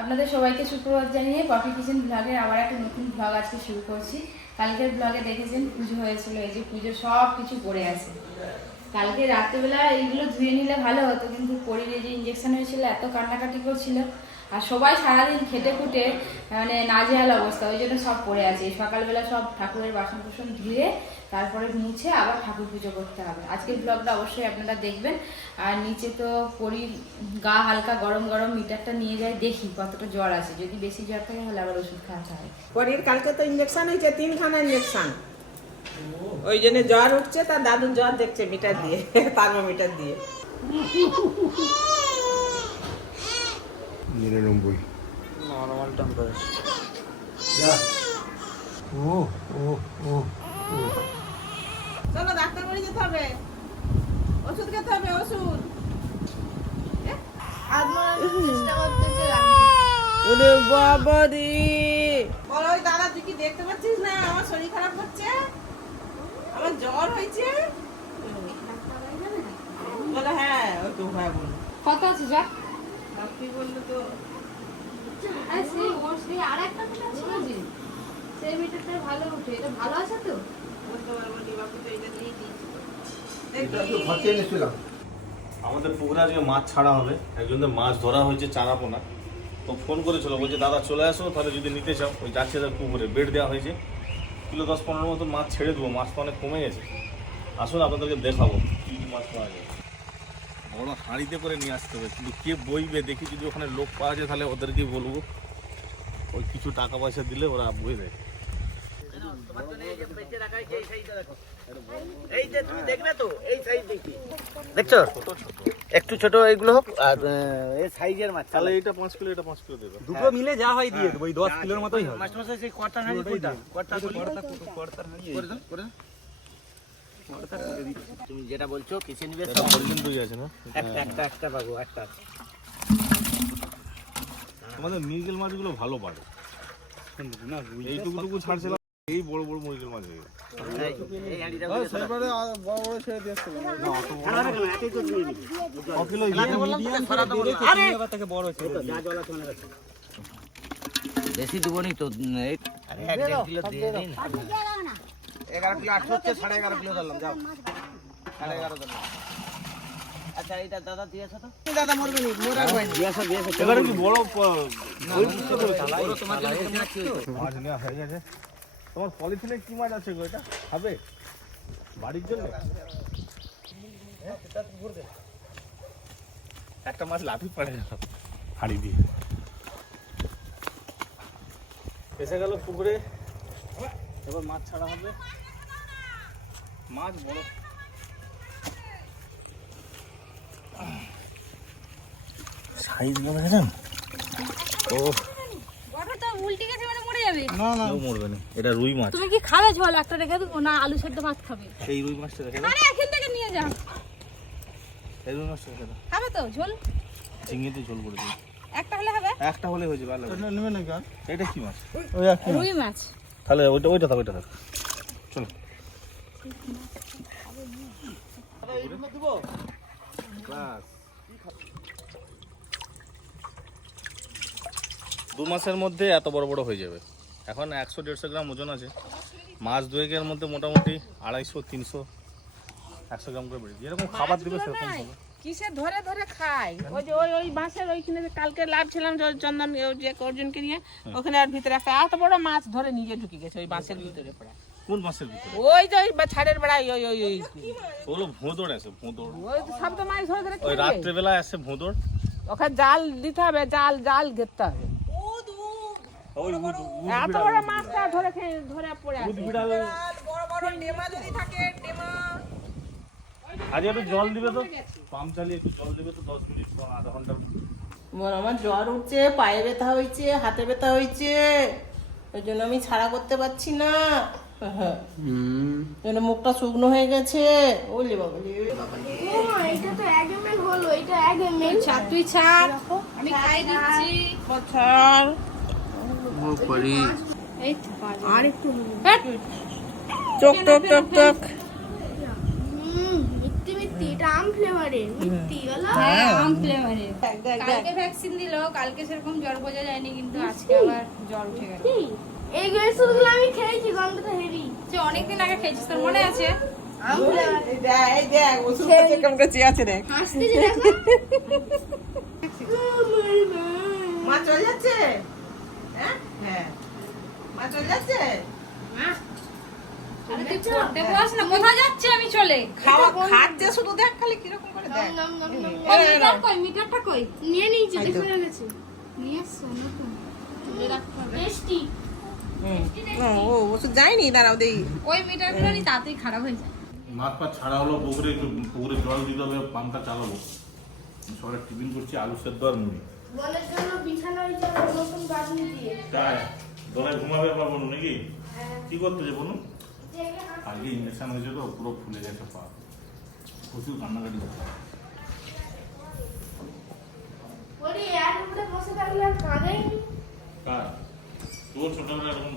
আপনাদের সবাইকে শুক্রবার জানিয়ে কফি কিচেন ব্লগের আবার একটা নতুন ব্লগ আজকে শুরু করছি। কালকের ব্লগে দেখেছেন, পুজো হয়েছিল, এই যে পুজো সব কিছু পড়ে আছে। কালকে রাত্রেবেলা এইগুলো ধুয়ে নিলে ভালো হতো, কিন্তু পরিরে যে ইঞ্জেকশন হয়েছিল, এত কান্নাকাটি করছিল। আর সবাই সারাদিন খেটে খুটে মানে নাজেহাল অবস্থা, ওই জন্য সব পড়ে আছে। সকালবেলা সব ঠাকুরের বাসন কুসন ধুয়ে, তারপরে মুছে আবার ঠাকুর পুজো করতে হবে। আজকের ব্লগটা অবশ্যই আপনারা দেখবেন। আর নিচে তো পরির গা হালকা গরম গরম মিটারটা নিয়ে যায়, দেখি কতটা জ্বর আছে। যদি বেশি জ্বর থাকে, তাহলে আবার ওষুধ খাওয়াতে হয়। পরের কালকে তো ইঞ্জেকশন হয়েছে, তিনখানা ইঞ্জেকশন ওই জন্য জ্বর উঠছে তার দাদুর জ্বর দেখছে মিটার দিয়ে থার্মোমিটার দিয়ে। নিরানব্বই। নর্মাল টেম্পারেচার ও ও ও চলো ডাক্তার বাড়ি যেতে হবে। ওষুধ খেতে হবে ওষুধ। ওরে বাবা রে বলো ওই দাদা তুই কি দেখতে পাচ্ছিস না? আমার শরীর খারাপ হচ্ছে? আমার জ্বর হয়েছে? বলে হ্যাঁ ওই তো হ্যাঁ বল। কত আছে যা আপনি বললে তো। সেই ওর সেই আর একটা মিটার ছিল যে সেই মিটারটা ভালো উঠে এটা ভালো আছে তো? বলতে পারব নি তো এটা দিয়ে দিয়েছি এটা তো খরচে এনেছিলাম। আমাদের পুকুরে আজকে মাছ ছাড়া হবে। একজনের মাছ ধরা হয়েছে চারাপোনা। তো ফোন করেছিল বলছে দাদা চলে আসো তাহলে যদি নিতে চাও। ওই যাচ্ছে পুকুরে বেড দেওয়া হয়েছে। কিলো দশ পনেরো মতো মাছ ছেড়ে দেবো মাছ তো অনেক কমে গেছে। আসুন আপনাদেরকে দেখাবো। কী কী মাছ পাওয়া যায়? বড় হাঁড়িতে করে নিয়ে আসতে হবে কিন্তু কে বইবে দেখি যদি ওখানে লোক পাওয়া যায় তাহলে ওদেরকেই বলব। ওই কিছু টাকা পয়সা দিলে ওরা বই দেয়। এই যে তুমি দেখবে তো এই সাইজ দেখি। দেখছ? একটু ছোট এইগুলো হোক আর এই সাইজের মাছ তাহলে এটা পাঁচ কিলো এটা পাঁচ কিলো দেবে। দুটো মিলে যা হয় দিয়ে দেবো ওই দশ কিলোর মতোই হবে। মাস্টারমশাই সেই কটার হাঁড়ি কোনটা কটার করে দাও করে দাও তুমি যেটা বলছো কিসে নিবে দই আছে না? একটা একটা একটা পাবো একটা আছে। আমাদের মৃগেল মাছগুলো ভালো পারে। এইটুকুটুকু ছাড়ছিলাম এই বড় বড় মৃগেল মাছ হয়ে দিয়ে মনে। বেশি দিব নি তো দিয়ে এগারো কিলো আটশো হচ্ছে সাড়ে এগারো কিলো ধরলাম যাও সাড়ে এগারো ধরলাম আচ্ছা এটা দাদা দিয়েছ তো দাদা মরবে নি মোরা দিয়েছ দিয়েছ এবারে কি বড়? তোমার জন্য কি হয়েছে? মাছ হয়ে গেছে তোমার পলিথিনে কি মাছ আছে গো এটা? খাবে? বাড়ির জন্য? একটা মাছ লাঠি পড়ে হাড়ি দিয়ে। এসে গেল পুকুরে। এবার মাছ ছাড়া হবে। মাছ বড়। সাইজগুলো দেখেন ও। তো উল্টে কেউ মরবে না। এটা রুই মাছ। তুমি কি খাবে ঝোল? একটা রেখে দেবো না আলু সেদ্ধ ভাত খাবে। এই রুই মাছটা দেখে দাও। আরে এখান থেকে নিয়ে যাও এই রুই মাছটা দাও। খাবে তো ঝোল? চিংড়িতে ঝোল করে দিই একটা হলে হবে? একটা হলে হয়ে যাবে নেবে আর? এটা কি মাছ? রুই মাছ। তাহলে ওইটা ওইটা থাক ওইটা থাক। চলো। দু মাসের মধ্যে এত বড় বড় হয়ে যাবে। এখন একশো দেড়শো গ্রাম ওজন আছে। মাছ দুয়েকের মধ্যে মোটামুটি আড়াইশো তিনশো একশো গ্রাম করে বেড়ে যেরকম খাবার দিবে সেরকম হবে। কিসে ধরে ধরে খাই ওই যে ওই ওই বাঁশের ওইখানে কালকে লাভ ছিলাম চন্দন যে অর্জুনকে নিয়ে ওখানে আর ভিতরে একটা এত বড় মাছ ধরে নিজে ঢুকে গেছে ওই বাঁশের ভিতরে পড়ে কোন মাছের ভিতরে? ওই যে ওই ছাড়ের বেড়াই ওই ওই ওই ওগুলো ভোঁদড় আছে ভোঁদড়। ওই তো সব তো মাছ ধরে ধরে ওই খেয়ে। আসে ভোঁদড়। ওখানে জাল দিতে হবে জাল জাল গেতে হবে। এত বড় মাছটা ধরে ধরে পড়ে আছে। বিড়াল আজ একটু জল দিবে তো? পাম্প চালিয়ে একটু জল দিবে তো দশ মিনিট বা আধা ঘণ্টা। আমার জ্বর উঠছে পায়ে ব্যথা হয়েছে হাতে ব্যথা হয়েছে। ওই জন্য আমি ছাড়া করতে পারছি না। জন্য মুখটা শুকনো হয়ে গেছে। ওলে বাবা এটা তো এক এম এল হলো এটা এক এম এল ছাড় তুই ছাড়। আমি খাই দিচ্ছি। বছর বাজে। আর একটু চোখ টোক টোক টোক। হ্যাঁ কালকে ভ্যাকসিন দিলো কালকে সেরকম জ্বর বোঝা যায়নি কিন্তু আজকে আবার জ্বর উঠে গেল। এই গ্রেসুলগুলো আমি খেয়েছি গন্ধটা হেভি যে অনেকদিন আগে খেয়েছিস তোর মনে আছে? করে মা চলে যাচ্ছে? হ্যাঁ? হ্যাঁ। মা চলে যাচ্ছে? আরে তুই পড়তে বস না কোথায় যাচ্ছে আমি? চলে। খাওয়া খাচ্ছে শুধু দেখ খালি কীরকম করে দেখ। নম নম নম নম। ওই মিটার কই মিটারটা কই? নিয়ে নিয়েছি দেখে হয়ে নিয়ে এসছো নতুন টেস্টি। ও ওষুধ যায়নি? দাঁড়াও দেই ওই মিটারগুলো নি তাড়াতাড়ি খারাপ হয়ে যায়। মাছ ফাছ ছাড়া হলো পুকুরে একটু পুকুরে জল দিতে হবে পাম্পটা চালাবো। সবাই টিফিন করছি আলু সেদ্ধ আর মুড়ি। বনের জন্য বিছানা হয়েছে নতুন দিয়ে। তাই? ঘুমাবে আবার বনু নাকি? কি করতে যে বনু? আগে ইঞ্জেকশন হয়েছে তো পুরো ফুলে গেছে পা। প্রচুর কান্নাকাটি তোর ছোটবেলা এরকম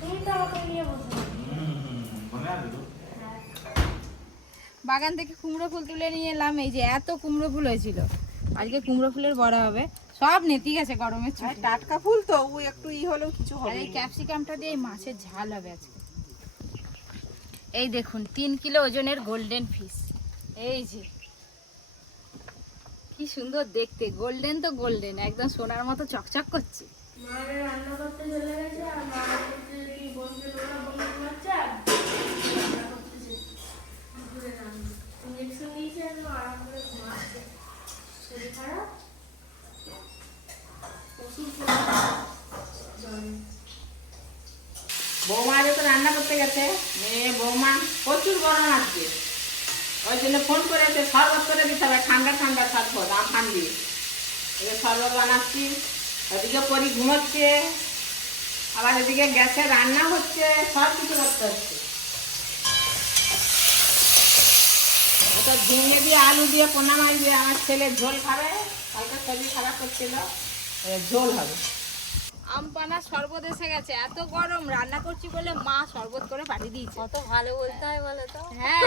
তুমি তো আমাকে নিয়ে বসে মনে আছে তো? বাগান থেকে কুমড়ো ফুল তুলে নিয়ে এলাম এই যে এত কুমড়ো ফুল হয়েছিল। আজকে কুমড়ো ফুলের বড়া হবে। সব নেতি গেছে গরমে টাটকা ফুল তো ও একটু ই হলেও কিছু আর হবে এই ক্যাপসিকামটা দিয়ে এই মাছের ঝাল হবে আজকে। এই দেখুন তিন কিলো ওজনের গোল্ডেন ফিশ। এই যে কি সুন্দর দেখতে। গোল্ডেন তো গোল্ডেন একদম সোনার মতো চকচক করছে। রান্না করতে চলে গেছে আর মা বলছে বৌমা যখন রান্না করতে গেছে, মেয়ে, বৌমা, প্রচুর গরম ওই জন্য ফোন করেছে, শরবত করে দিতে হবে, ঠান্ডা ঠান্ডা শরবত শরবত বানাচ্ছি ওদিকে পরি ঘুমোচ্ছে, আবার এদিকে গ্যাসে রান্না হচ্ছে সব কিছু করতে হচ্ছে। ওটা ঝিঙে দিয়ে আলু দিয়ে পোনা মাছ দিয়ে আমার ছেলে ঝোল খাবে কালকে শরীর খারাপ করছিল ঝোল হবে। আম পানা শরবত এসে গেছে এত গরম রান্না করছি বলে মা শরবত করে পাঠিয়ে দিয়েছে। কত ভালো বলতে হয় বলো তো। হ্যাঁ।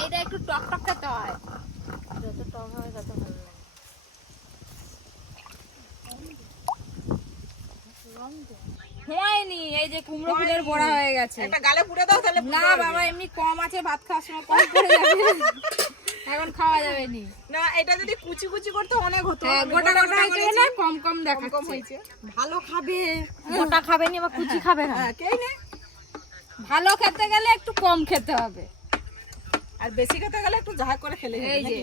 এইটা একটু টক টক খেতে হয়। যত টক হবে তত ভালো লাগে হয়নি এই যে কুমড়ো ফুলের বড়া হয়ে গেছে। একটা গালে পুড়ে দাও তাহলে না বাবা এমনি কম আছে ভাত খাওয়ার সময় কম পড়ে যাবে। এখন খাওয়া যাবে নি। না এটা যদি কুচি কুচি করতে অনেক হতো। হ্যাঁ, গোটা গোটা হয়েছে না কম কম দেখাচ্ছে। কম হয়েছে। ভালো খাবে। গোটা খাবে নি আবার কুচি খাবে না। হ্যাঁ নে। ভালো খেতে গেলে একটু কম খেতে হবে। আর বেশি খেতে গেলে একটু যাহা করে খেলে এই যে।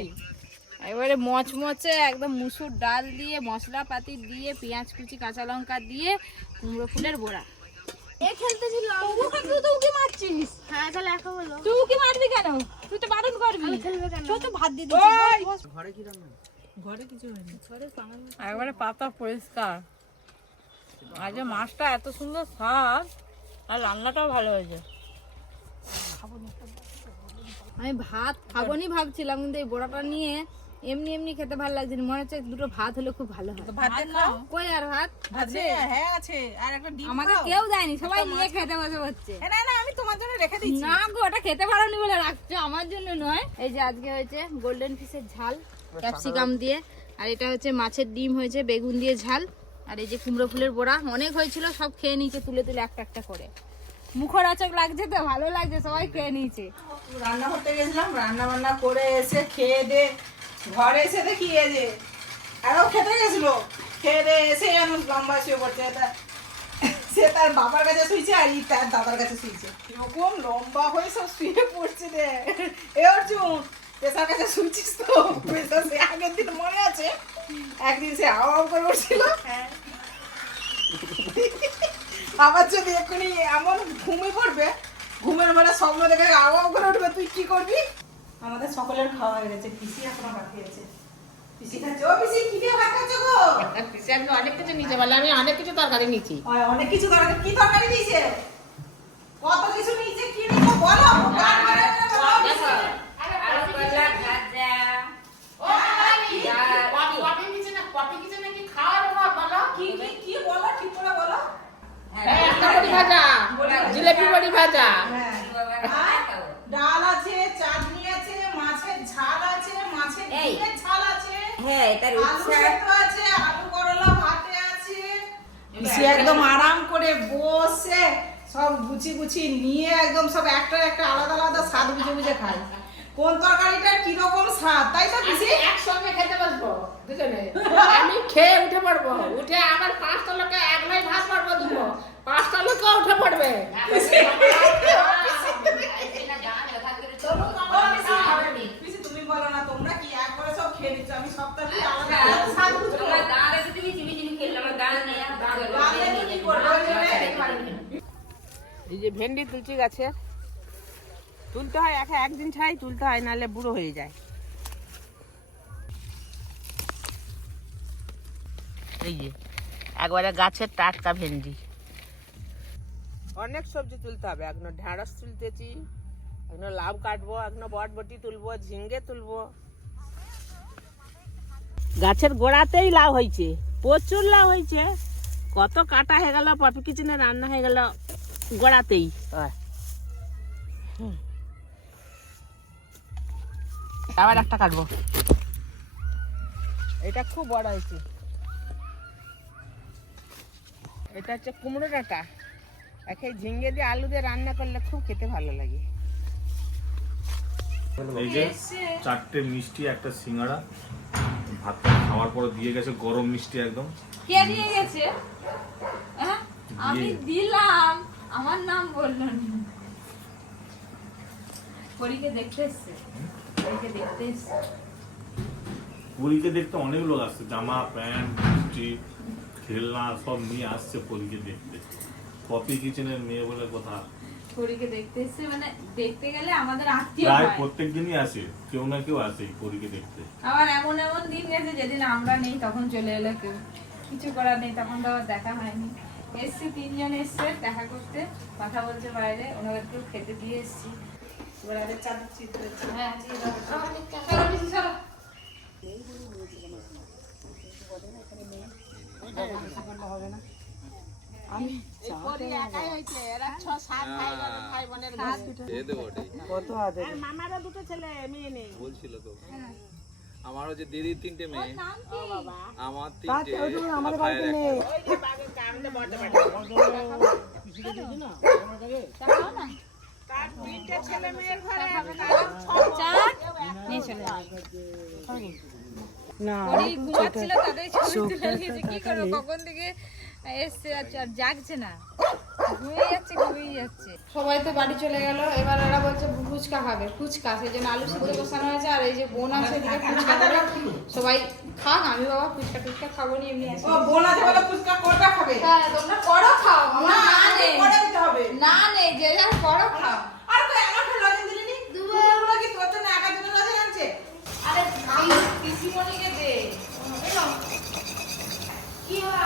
এবারে মচমচে একদম মুসুর ডাল দিয়ে মশলাপাতি দিয়ে পেঁয়াজ কুচি কাঁচা লঙ্কা দিয়ে কুমড়ো ফুলের বড়া। এ খেলতেছিল তুই কি মারছিস। হ্যাঁ তাহলে একা বলো। তুই কি মারবি কেন? তুই তো বারণ করবি। খেলবে তো ভাত দিয়ে ঘরে কিছু হয়নি। একবারে পাতা পরিষ্কার। আজ মাছটা এত সুন্দর স্বাদ আর রান্নাটাও ভালো হয়েছে। আমি ভাত খাব নি ভাবছিলাম কিন্তু এই বড়াটা নিয়ে এমনি এমনি খেতে ভালো লাগছে না। মনে হচ্ছে দুটো ভাত হলে খুব ভালো হয়। ভাত দিয়ে খাও? কই আর ভাত? আছে? হ্যাঁ আছে। আর একটা ডিম আমাকে কেউ দেয়নি সবাই নিয়ে খেতে বসে হচ্ছে। না না আমি তোমার জন্য রেখে দিচ্ছি। না গো ওটা খেতে পারোনি বলে রাখছো আমার জন্য নয়। এই যে আজকে হয়েছে গোল্ডেন ফিশের ঝাল ক্যাপসিকাম দিয়ে। আর এটা হচ্ছে মাছের ডিম হয়েছে বেগুন দিয়ে ঝাল। আর এই যে কুমড়ো ফুলের বড়া অনেক হয়েছিল সব খেয়ে নিয়েছে তুলে তুলে একটা একটা করে। মুখরোচক লাগছে তো ভালো লাগছে সবাই খেয়ে নিয়েছে। রান্না করতে গেছিলাম রান্না বান্না করে এসে খেয়ে দে ঘরে এসে দেখি এ যে আরও খেতে গেছিল। খেয়ে এসে যেন লম্বা শুয়ে পড়ছে তা সে তার বাবার কাছে শুয়েছে আর ই তার দাদার কাছে শুয়েছে এরকম লম্বা হয়ে সব শুয়ে পড়ছে রে। এ অর্জুন পেশার কাছে শুয়েছিস তো? পেশা সে আগের দিন মনে আছে? একদিন সে আওয়াম করে উঠছিল। আবার যদি এক্ষুনি এমন ঘুমিয়ে পড়বে ঘুমের বেলা স্বপ্ন দেখে আওয়াম করে উঠবে তুই কি করবি? আমাদের সকলের খাওয়া হয়ে গেছে। পিসি এখনও বাকি আছে। অনেক কিছু কি বলো? জিলেপি বড়ি ভাজা। ডাল আছে আলু সেদ্ধ আছে আলু করলা ভাতে আছে। সে একদম আরাম করে বসে সব গুছি গুছি নিয়ে একদম সব একটা একটা আলাদা আলাদা স্বাদ বুঝে বুঝে খায়। কোন তরকারিটার কীরকম স্বাদ তাই তো পিসি? একসঙ্গে খেতে বসবো দুজনে। আমি খেয়ে উঠে পড়ব উঠে আবার পাঁচটা লোকে একলাই ভাত পারব দুবো পাঁচটা লোকে উঠে পড়বে পিসি তুমি বলো না তোমরা কি একবারে সব খেয়ে নিচ্ছ আমি সপ্তাহে আলাদা আলাদা স্বাদ বুঝব গান দেখে কি করব ওই জন্যে- এই যে ভেন্ডি তুলছি গাছে, তুলতে হয় একা একদিন ছাড়াই তুলতে হয়, নাহলে বুড়ো হয়ে যায়। এই যে, একবারে গাছের টাটকা ভেন্ডি। অনেক সবজি তুলতে হবে এখনও ঢেঁড়স তুলতেছি এখনও লাউ কাটবো এখনও বটবটি তুলবো, ঝিঙ্গে তুলবো। গাছের গোড়াতেই লাউ হয়েছে প্রচুর লাউ হয়েছে কত কাটা হয়ে গেল, পপি কিচেনে রান্না হয়ে গেল গোড়াতেই। হয়। আবার একটা কাটবো। এটা খুব বড় হয়েছে। এটা হচ্ছে কুমড়ো ডাঁটা একে ঝিঙ্গে দিয়ে আলু দিয়ে রান্না করলে খুব খেতে ভালো লাগে। এই যে চারটে মিষ্টি একটা সিঙ্গাড়া। ভাতটা খাওয়ার পরে দিয়ে গেছে গরম মিষ্টি একদম। কে দিয়ে গেছে? হ্যাঁ? আমি দিলাম। আমার নাম বলল না। পরীকে দেখতে এসছে। পরীকে দেখতে এসছে। পুরীকে দেখতে অনেক লোক আসছে জামা প্যান্ট মিষ্টি খেলনা সব নিয়ে আসছে পুরীকে দেখতে। কপি কিচেনের মেয়ে বলে কথা। পরীকে দেখতে এসছে মানে দেখতে গেলে আমাদের আত্মীয় প্রায় প্রত্যেক দিনই আসে কেউ না কেউ আসে পরীকে দেখতে। আবার এমন এমন দিন গেছে যেদিন আমরা নেই তখন চলে এলো কেউ। কিছু করার নেই তখন তো আবার দেখা হয়নি। এসছি তিনজন এসছে দেখা করতে কথা বলছে বাইরে ওনাদেরকেও খেতে দিয়ে এসছি। চাদর চিত্র হ্যাঁ দাও। চলো, পিসি, মামারও দুটো ছেলে মেয়ে নেই। বলছিল তো। আমারও যে দিদির তিনটে মেয়ে। আমার তিনটে ঘুমাচ্ছিল, তাদের ছবি তুলে নিয়েছে। কি করব? কখন থেকে এসছে আর আর জাগছে না। ঘুমিয়ে যাচ্ছে ঘুমিয়ে যাচ্ছে। সবাই তো বাড়ি চলে গেল। এবার ওরা বলছে ফুচকা খাবে ফুচকা। সেই জন্য আলু সিদ্ধ বসানো হয়েছে আর এই যে বোন আছে এদিকে ফুচকা করে সবাই খাক আমি বাবা ফুচকা টুচকা খাব নি এমনি ও বোন আছে বলে ফুচকা কোনটা খাবে? হ্যাঁ তোমরা করো খাও না নেই। করে দিতে হবে। না নেই যে যা করো খাও। আর তুই আমাকে লজেন দিলি নি দুপুরগুলো কি তোর জন্য একা জন্য লজেন আনছে? আরে পিসিমণিকে দে। কি হয়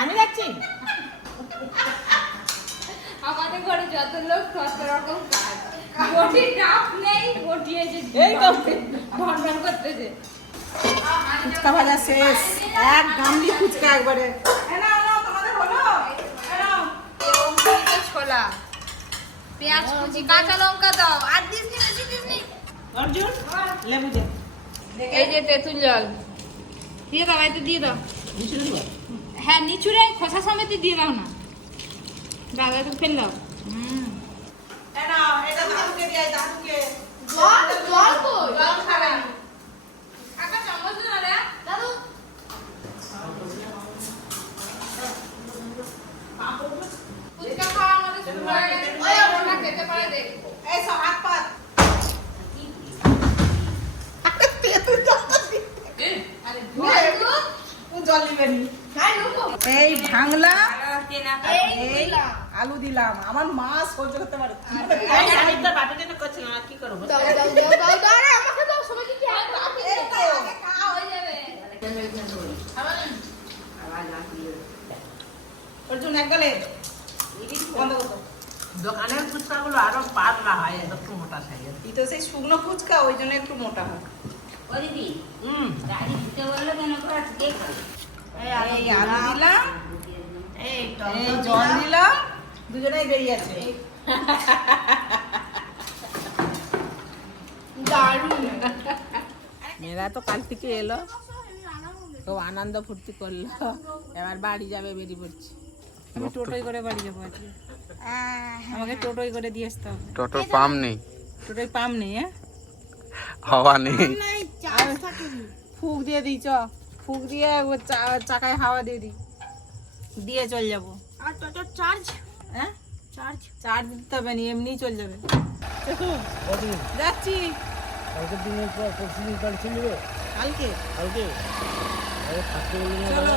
আমি রাখছি আমাদের ঘরে যত লোক তত রকম কাজ বটি ডাব নেই বটি এসে এই। ভন ভন করতেছে ফুচকা ভাজা শেষ। এক গামলি ফুচকা একবারে। ছোলা। পেঁয়াজ কুচি কাঁচা লঙ্কা দাও। আর দিস নি বেশি দিস নি অর্জুন লেবু দে। এই যে তেঁতুল জল। দিয়ে দাও এতে দিয়ে দাও। হ্যাঁ নিচুরে খোসা সমেত দিয়ে দাও না। দাদা একটু ফেল দাও। এটা দাদুকে দিয়ে দাদুকে। জল? জল কই? জল খাবে না। কাকা চামচ না রে দাদু ফুচকা খাওয়া আমাদের শুরু হয়ে গেছে ওই ওটা খেতে পারে দেখ এই ভাঙলা আলু দিলাম আমার মা সহ্য করতে পারে কি করব হয়ে অর্জুন এক গেলে বন্ধ করো দোকানের ফুচকাগুলো আরও পাতলা হয় একটু মোটা সাইজের। এই তো সেই শুকনো ফুচকা ওই জন্য একটু মোটা হয়। ও দিদি হুম। গাড়ি দিতে বলল কেন করে আজকে এই আলু দিলাম। এই এই জল দিলাম। দুজনেই বেরিয়েছে দারুণ। মেয়েরা তো কাল থেকে এলো। তো আনন্দ ফুর্তি করল। এবার বাড়ি যাবে বেরিয়ে পড়ছে। আমি টোটোই করে বাড়ি যাব আজকে। আমাকে টোটোই করে দিয়ে আসতে হবে। টোটোর পাম নেই। টোটোই পাম নেই হ্যাঁ? হাওয়া নেই। ফুক দিয়ে দিই চ। ফুক দিয়ে ও চাকায় হাওয়া দিয়ে দিই। দিয়ে চল যাব। আর টোটো চার্জ হ্যাঁ? চার্জ চার্জ দিতে হবে না এমনিই চল যাবে। যাচ্ছি। কালকের দিনে পর পরশু দিন কাল ছিল কালকে? কালকে? চলো?